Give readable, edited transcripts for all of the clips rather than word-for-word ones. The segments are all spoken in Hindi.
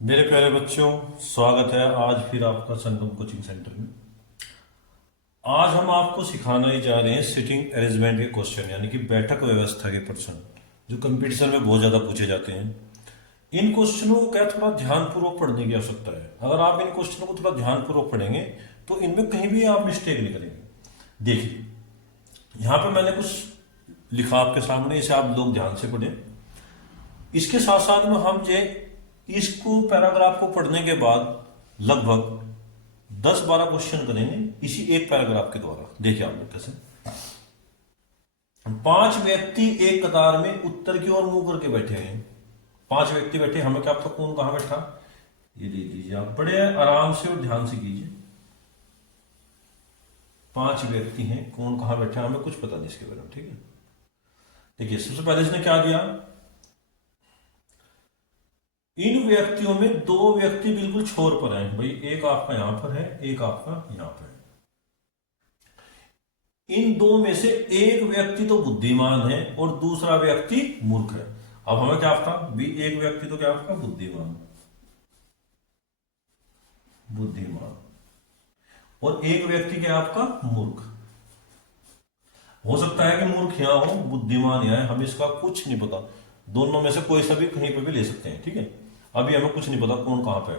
मेरे प्यारे बच्चों, स्वागत है आज फिर आपका संगम कोचिंग सेंटर में। आज हम आपको सिखाने जा रहे हैं सिटिंग अरेंजमेंट के क्वेश्चन, यानी कि बैठक व्यवस्था के प्रश्न जो कंपटीशन में बहुत ज़्यादा पूछे जाते हैं। इन क्वेश्चनों को क्या थोड़ा ध्यानपूर्वक पढ़ने की आवश्यकता है। अगर आप इन क्वेश्चनों को थोड़ा ध्यानपूर्वक पढ़ेंगे तो इनमें कहीं भी आप मिस्टेक नहीं करेंगे। देखिए, यहाँ पे मैंने कुछ लिखा आपके सामने, इसे आप लोग ध्यान से पढ़ें। इसके साथ साथ में हम जे इसको पैराग्राफ को पढ़ने के बाद लगभग 10-12 क्वेश्चन करेंगे इसी एक पैराग्राफ के द्वारा। देखिए आप लोग कैसे। 5 व्यक्ति एक कतार में उत्तर की ओर मुंह करके बैठे हैं। 5 व्यक्ति बैठे, हमें क्या पता कौन कहां बैठा, ये दे दीजिए आप। बड़े आराम से और ध्यान से कीजिए। 5 व्यक्ति हैं, कौन कहां बैठा हमें कुछ पता नहीं इसके बारे में, ठीक है। देखिए, सबसे पहले इसने क्या दिया, इन व्यक्तियों में 2 व्यक्ति बिल्कुल छोर पर हैं। भाई, एक आपका यहां पर है, एक आपका यहां पर है। इन 2 में से एक व्यक्ति तो बुद्धिमान है और दूसरा व्यक्ति मूर्ख है। अब हमें क्या आपका भी, एक व्यक्ति तो क्या आपका बुद्धिमान बुद्धिमान और एक व्यक्ति क्या आपका मूर्ख। हो सकता है कि मूर्ख यहां हो, बुद्धिमान यहां है, हमें इसका कुछ नहीं पता। दोनों में से कोई सा भी कहीं पर भी ले सकते हैं, ठीक है। अभी हमें कुछ नहीं पता कौन कहां पे है।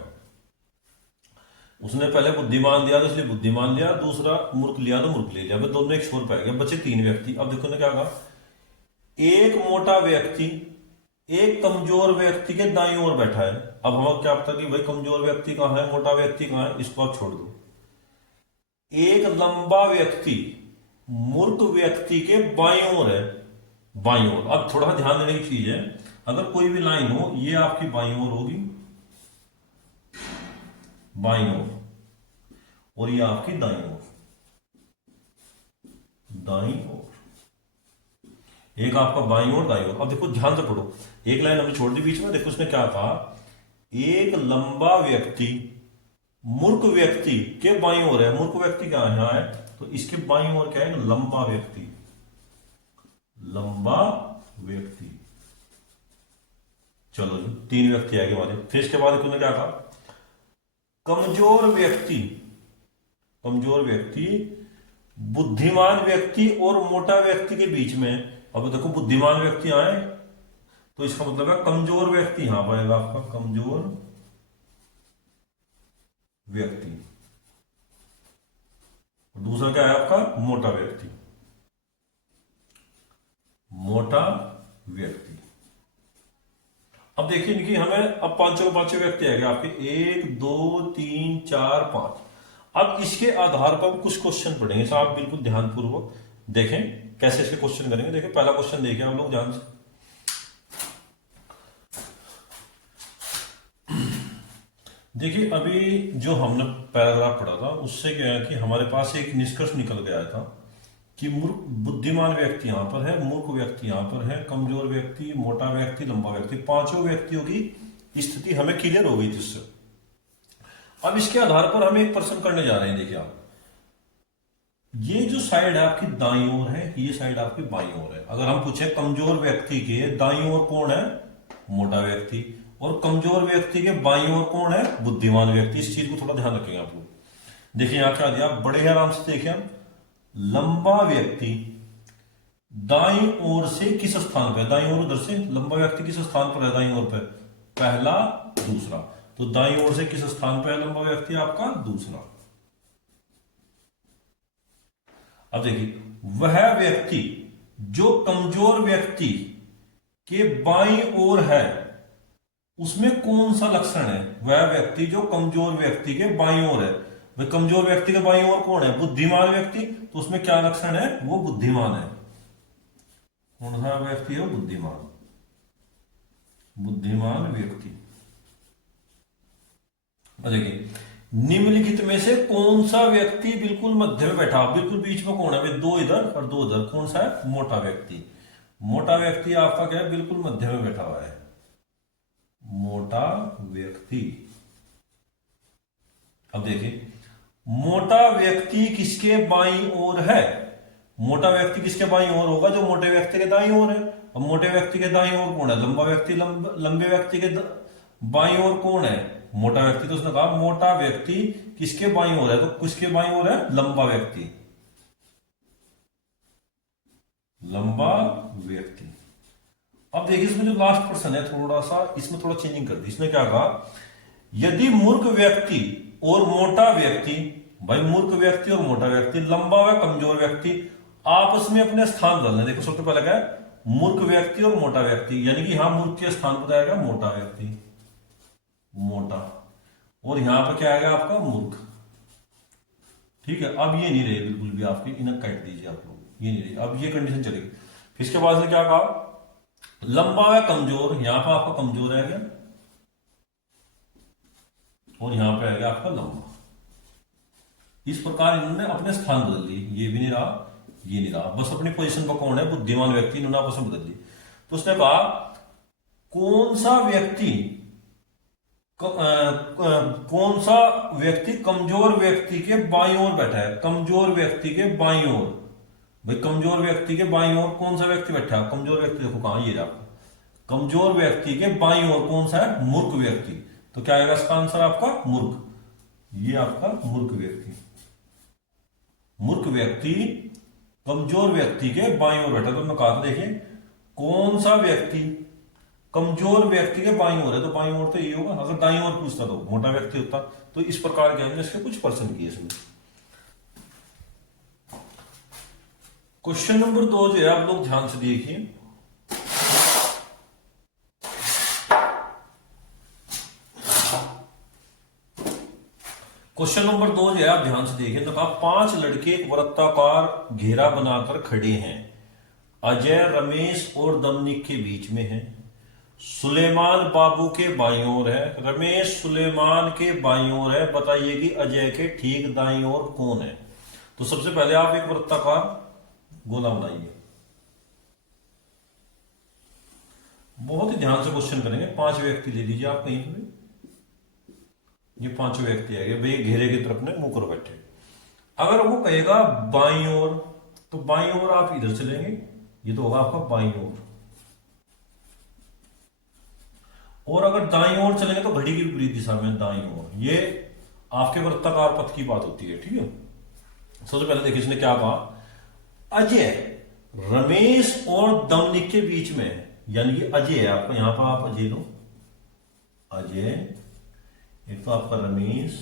उसने पहले बुद्धिमान दिया तो इसलिए बुद्धिमान लिया, दूसरा मूर्ख लिया तो मूर्ख ले लिया। अब दोनों एक छोर पे आ गए, बचे 3 व्यक्ति। अब देखो ने क्या कहा, एक मोटा व्यक्ति एक कमजोर व्यक्ति के दाईं ओर बैठा है। अब हमें क्या पता कि भाई कमजोर व्यक्ति कहां है, मोटा व्यक्ति कहां है, इसको आप छोड़ दो। एक लंबा व्यक्ति मूर्ख व्यक्ति के बाईं ओर है, बाईं ओर। अब थोड़ा ध्यान देने की चीज है, अगर कोई भी लाइन हो, ये आपकी बाईं ओर होगी, बाईं ओर, और ये आपकी दाईं ओर, दाईं ओर। एक आपका बाईं ओर, दाईं ओर। अब देखो ध्यान से पढ़ो, एक लाइन हमने छोड़ दी बीच में। देखो उसने क्या कहा, एक लंबा व्यक्ति मूर्ख व्यक्ति के बाईं ओर है। मूर्ख व्यक्ति क्या यहाँ है, तो इसके बाईं ओर क्या है, लंबा व्यक्ति, लंबा व्यक्ति। चलो जी, 3 व्यक्ति आगे हमारे। फिर इसके बाद उन्होंने क्या कहा, कमजोर व्यक्ति, कमजोर व्यक्ति बुद्धिमान व्यक्ति और मोटा व्यक्ति के बीच में। अब देखो बुद्धिमान व्यक्ति आए तो इसका मतलब है कमजोर व्यक्ति यहां पर आएगा आपका, कमजोर व्यक्ति। दूसरा क्या है आपका, मोटा व्यक्ति, मोटा व्यक्ति। अब देखिए इनकी हमें अब पांचों व्यक्ति आएंगे आपके, 1 2 3 4 5। अब इसके आधार पर हम कुछ क्वेश्चन पढ़ेंगे, तो आप बिल्कुल ध्यानपूर्वक देखें कैसे इसके क्वेश्चन करेंगे। देखिए पहला क्वेश्चन देखिए आप लोग ध्यान से। देखिए अभी जो हमने पैराग्राफ पढ़ा था उससे क्या है कि हमारे पास एक निष्कर्ष निकल गया था कि मूर्ख बुद्धिमान व्यक्ति यहां पर है, मूर्ख व्यक्ति यहां पर है, कमजोर व्यक्ति, मोटा व्यक्ति, लंबा व्यक्ति। 5 व्यक्तियों की स्थिति हमें क्लियर हो गई थी इससे। अब इसके आधार पर हम एक प्रश्न करने जा रहे हैं। देखिए आप, ये जो साइड है आपकी दाईं ओर है, ये साइड आपकी बाईं ओर है। अगर हम पूछे कमजोर व्यक्ति के दाईं ओर कौन है, मोटा व्यक्ति, और कमजोर व्यक्ति के बाईं ओर कौन है, बुद्धिमान व्यक्ति। इस चीज को थोड़ा ध्यान रखेंगे आप लोग। देखिए यहां क्या दिया, बड़े आराम से देखिए, लंबा व्यक्ति दाईं ओर से किस स्थान पर है, दाईं ओर उधर से, लंबा व्यक्ति किस स्थान पर है दाईं ओर पर, पहला दूसरा। तो दाईं ओर से किस स्थान पर है लंबा व्यक्ति आपका, दूसरा। अब देखिए, वह व्यक्ति जो कमजोर व्यक्ति के बाईं ओर है उसमें कौन सा लक्षण है, वह व्यक्ति जो कमजोर व्यक्ति के बाईं ओर है। भाई कमजोर व्यक्ति के बाईं ओर कौन है, बुद्धिमान व्यक्ति, तो उसमें क्या लक्षण है, वो बुद्धिमान है। कौन सा व्यक्ति है, बुद्धिमान, बुद्धिमान व्यक्ति। देखिए, निम्नलिखित में से कौन सा व्यक्ति बिल्कुल मध्य में बैठा, बिल्कुल बीच में कौन है, भाई 2 इधर और 2 इधर, कौन सा है, मोटा व्यक्ति। मोटा व्यक्ति आपका क्या है, बिल्कुल मध्य में बैठा हुआ है, मोटा व्यक्ति। अब देखिए, मोटा व्यक्ति किसके बाईं ओर है, मोटा व्यक्ति किसके बाईं ओर होगा, जो मोटे व्यक्ति के दाईं ओर है। अब मोटे व्यक्ति के दाईं ओर कौन है, लंबा व्यक्ति, लंबे व्यक्ति के बाईं ओर कौन है? मोटा व्यक्ति। तो उसने कहा मोटा व्यक्ति किसके बाईं ओर है? तो किसके बाईं ओर है? लंबा व्यक्ति। लंबा व्यक्ति। अब देखिए इसमें जो लास्ट पर्सन है, थोड़ा सा इसमें थोड़ा चेंजिंग कर दी। इसने क्या कहा, यदि मूर्ख व्यक्ति और मोटा व्यक्ति, भाई मूर्ख व्यक्ति और मोटा व्यक्ति, लंबा व कमजोर व्यक्ति आपस में अपने स्थान बदलने। देखो सबसे पहले क्या है, मूर्ख व्यक्ति और मोटा व्यक्ति, यानी कि यहां मूर्ख के स्थान पर आएगा मोटा व्यक्ति, मोटा, और यहां पर क्या आएगा आपका मूर्ख। ठीक है, अब ये नहीं रहे बिल्कुल भी आपकी, इन्हें काट दीजिए आप लोग, ये नहीं रही, अब ये कंडीशन चलेगी। फिर इसके बाद से क्या कहा, लंबा व कमजोर, यहां पर आपका कमजोर आ गया और यहां पे आ गया आपका लंबा। इस प्रकार इन्होंने अपने स्थान बदल दिए, ये भी नहीं रहा, ये नहीं रहा, बस अपनी पोजीशन पर कौन है, बुद्धिमान व्यक्ति, इन्होंने आपस में बदल दी। तो उसने कहा कौन सा व्यक्ति कौन सा व्यक्ति कमजोर व्यक्ति के बाईं ओर बैठा है? कमजोर व्यक्ति के बाईं ओर, भाई कमजोर व्यक्ति के बाईं ओर कौन सा व्यक्ति बैठा है? कमजोर व्यक्ति, देखो कहां, ये आपका कमजोर व्यक्ति के बाईं ओर कौन सा है? मूर्ख व्यक्ति। तो क्या आएगा इसका आंसर आपका? मूर्ख। ये आपका मूर्ख व्यक्ति। मूर्ख व्यक्ति कमजोर व्यक्ति के बाईं ओर बैठा। तो मैं कहा था, देखिए कौन सा व्यक्ति कमजोर व्यक्ति के बाईं ओर है, तो बाईं ओर तो ये होगा। अगर दाईं ओर पूछता तो मोटा व्यक्ति होता। तो इस प्रकार के हमने इसके कुछ पर्सन किए इसमें। क्वेश्चन नंबर 2 जो है आप लोग ध्यान से देखिए। क्वेश्चन नंबर 2 जो है आप ध्यान से देखिए। तो कहा 5 लड़के एक वृत्ताकार घेरा बनाकर खड़े हैं। अजय रमेश और दमनिक के बीच में है। सुलेमान बाबू के बाईं ओर है। रमेश सुलेमान के बाईं ओर है। बताइए कि अजय के ठीक दाईं ओर कौन है? तो सबसे पहले आप एक वृत्ताकार गोला बनाइए। बहुत ही ध्यान से क्वेश्चन करेंगे। 5 व्यक्ति ले लीजिए आप कहीं पे, ये 5 व्यक्ति आ गए भाई, घेरे की तरफ ने मुंह कर बैठे। अगर वो कहेगा बाईं ओर, तो बाईं ओर आप इधर चलेंगे, ये तो होगा आपका बाईं ओर। और अगर दाईं ओर चलेंगे तो घड़ी की विपरीत दिशा में दाईं ओर। ये आपके वृत्ताकार पथ की बात होती है। ठीक है, सबसे पहले देखिए इसने क्या कहा, अजय रमेश और दमनिक के बीच में है, यानी कि अजय है आपका, यहां पर आप अजय लो, अजय, एक तो आपका रमेश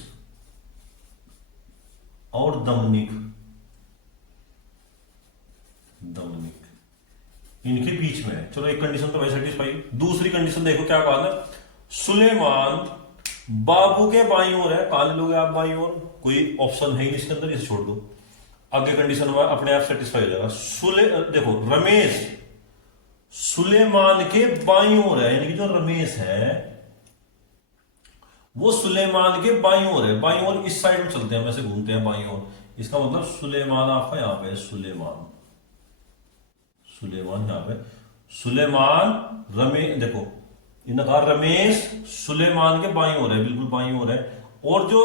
और दमनिक, दमनिक इनके बीच में है। चलो एक कंडीशन तो भाई सेटिस्फाई। दूसरी कंडीशन देखो क्या कहा ना, सुलेमान बाबू के बाईं ओर है। कहां लोगे आप बाईं ओर? कोई ऑप्शन है ही इसके अंदर, इसे छोड़ दो। आगे कंडीशन अपने आप सेटिस्फाई हो जाएगा। देखो रमेश सुलेमान के बाईं ओर है, यानी कि जो रमेश है वो सुलेमान के बाईं ओर है। बाईं ओर इस साइड में चलते हैं, वैसे घूमते हैं बाईं ओर। इसका मतलब सुलेमान आपका यहां पे है, सुलेमान, सुलेमान यहां पे, सुलेमान रमेश, देखो इन्होंने कहा रमेश सुलेमान के बाईं ओर है, बिल्कुल बाईं ओर है। और जो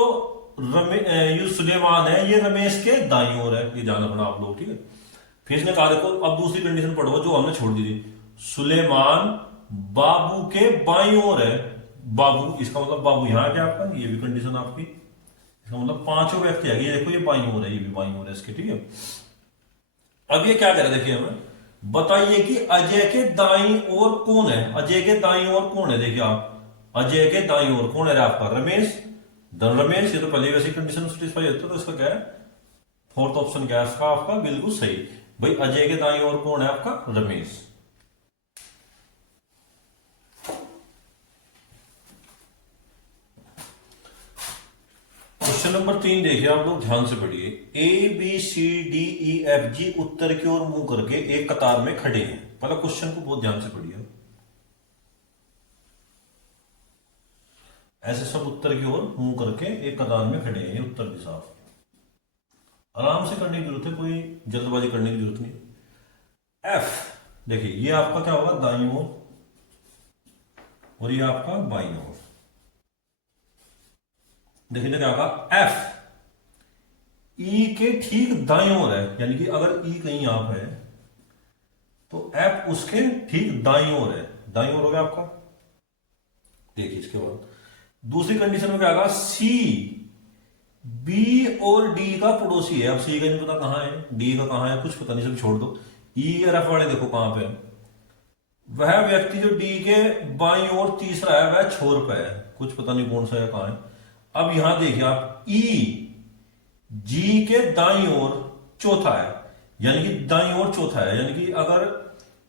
ये सुलेमान है ये रमेश के दाईं ओर है, ये जान रखना आप लोग। ठीक है, फिर इसने कहा देखो अब दूसरी कंडीशन पढ़ो जो हमने छोड़ दी थी, सुलेमान बाबू के बाईं ओर है। बाबू, इसका मतलब बाबू यहां आ गया आपका, ये भी कंडीशन आपकी। इसका मतलब 5 व्यक्ति आ गए। देखो ये बाईं ओर है, ये भी बाईं ओर है इसके। ठीक है, अब ये क्या कह रहा है देखिए हमें, बताइए कि अजय के दाईं ओर कौन है? अजय के दाईं ओर कौन है? देखिए आप, अजय के दाईं ओर कौन है आपका? रमेश, धन रमेश। ये तो पहले वैसी कंडीशन सेटिस्फाई होती है, तो इसका क्या है, फोर्थ ऑप्शन क्या है इसका आपका? बिल्कुल सही भाई, अजय के दाईं ओर कौन है आपका? रमेश। क्वेश्चन नंबर 3 देखिए आप लोग ध्यान से पढ़िए। A B C D E F G उत्तर की ओर मुंह करके एक कतार में खड़े हैं। पहले क्वेश्चन को बहुत ध्यान से पढ़िए। ऐसे सब उत्तर की ओर मुंह करके एक कतार में खड़े हैं, उत्तर दिशा। आराम से करने की जरूरत है, कोई जल्दबाजी करने की जरूरत नहीं। एफ देखिए, ये आपका क्या होगा? दाईं ओर, और ये आपका बाईं ओर। देखिए क्या होगा, एफ ई के ठीक दाईं ओर है, यानी कि अगर ई कहीं यहां पर है तो एफ उसके ठीक दाईं ओर है। दाईं ओर हो गया आपका, देखिए इसके बाद दूसरी कंडीशन में क्या आएगा, सी बी और डी का पड़ोसी है। अब सी का नहीं पता कहां है, डी का कहां है, कुछ पता नहीं, सब छोड़ दो। ई और एफ वाले देखो कहां पे है। वह व्यक्ति जो डी के बाईं ओर तीसरा है वह छोर पे है, कुछ पता नहीं कौन सा है, कहां है। अब यहां देखिए आप, ई जी के दाईं ओर चौथा है, यानी कि दाईं ओर चौथा है, यानी कि अगर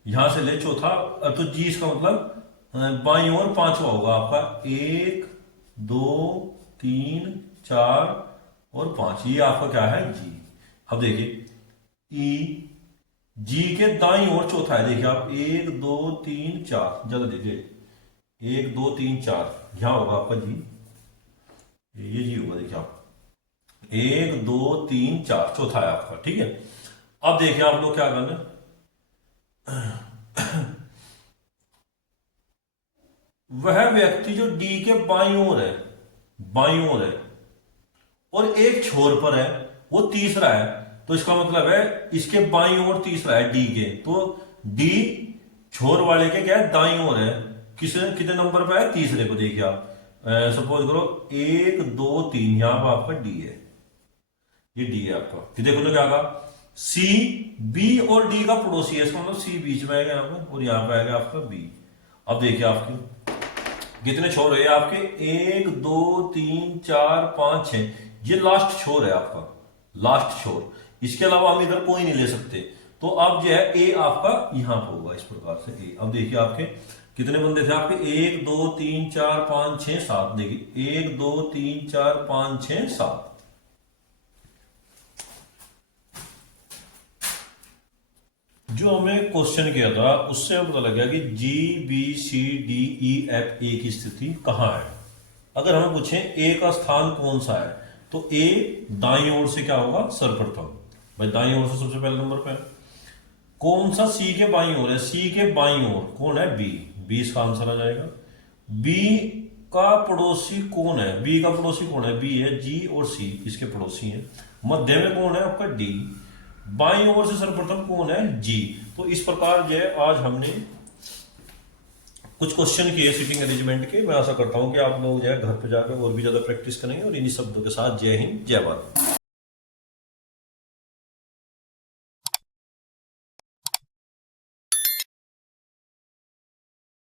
यहां से ले चौथा तो जी इसका मतलब बाईं ओर पांचवा होगा आपका। 1 2 3 4 और 5, ये आपका क्या है, जी। अब देखिए ई जी के दाईं ओर चौथा है, देखिए आप 1 2 3 4, ज्यादा देखिए 1 2 3 4, यहां होगा आपका जी, ये जी होगा, देखिए आप 1 2 3 4 चौथा है आपका, ठीक है। अब देखिए आप लोग क्या करना, वह व्यक्ति जो डी के बाईं ओर है, बाईं ओर है और एक छोर पर है, वो तीसरा है, तो इसका मतलब है इसके बाईं ओर तीसरा है डी के, तो डी छोर वाले के क्या है, दाईं ओर है, कितने नंबर पे है, तीसरे को। देखिए आप सपोज करो 1 2 3, यहां पर आपका डी है, ये डी है आपका। फिर देखो तो क्या कहा, सी बी और डी का पड़ोसी है, इसका मतलब सी बीच में आएगा यहाँ पे और यहाँ पे आएगा आपका बी। अब देखिए आपके कितने छोर है आपके, 1 2 3 4 5 6, ये लास्ट छोर है आपका, लास्ट छोर। इसके अलावा हम इधर कोई नहीं ले सकते, तो अब जो है ए आपका यहां पर होगा, इस प्रकार से ए। अब देखिए आपके कितने बंदे थे आपके, 1 2 3 4 5 6 7, देखिए 1 2 3 4 5 6 7। जो हमें क्वेश्चन किया था उससे हमें पता लग गया कि G B C D E F A की स्थिति कहां है। अगर हमें पूछें ए का स्थान कौन सा है, तो ए दाईं ओर से क्या होगा, सर्वप्रथम, भाई दाईं ओर से सबसे पहले नंबर पे है। कौन सा, सी के बाईं ओर है, सी के बाईं ओर कौन है, बी, बी इसका आंसर आ जाएगा। बी का पड़ोसी कौन है, बी का पड़ोसी कौन है, बी है, जी और सी इसके पड़ोसी हैं। मध्य में कौन है आपका, डी। बाईं ओर से सर्वप्रथम कौन है, जी। तो इस प्रकार जो है आज हमने कुछ क्वेश्चन किए सिटिंग अरेंजमेंट के। मैं आशा करता हूं कि आप लोग जो है घर पे जाकर और भी ज्यादा प्रैक्टिस करेंगे और इन्हीं शब्दों के साथ जय हिंद जय भारत।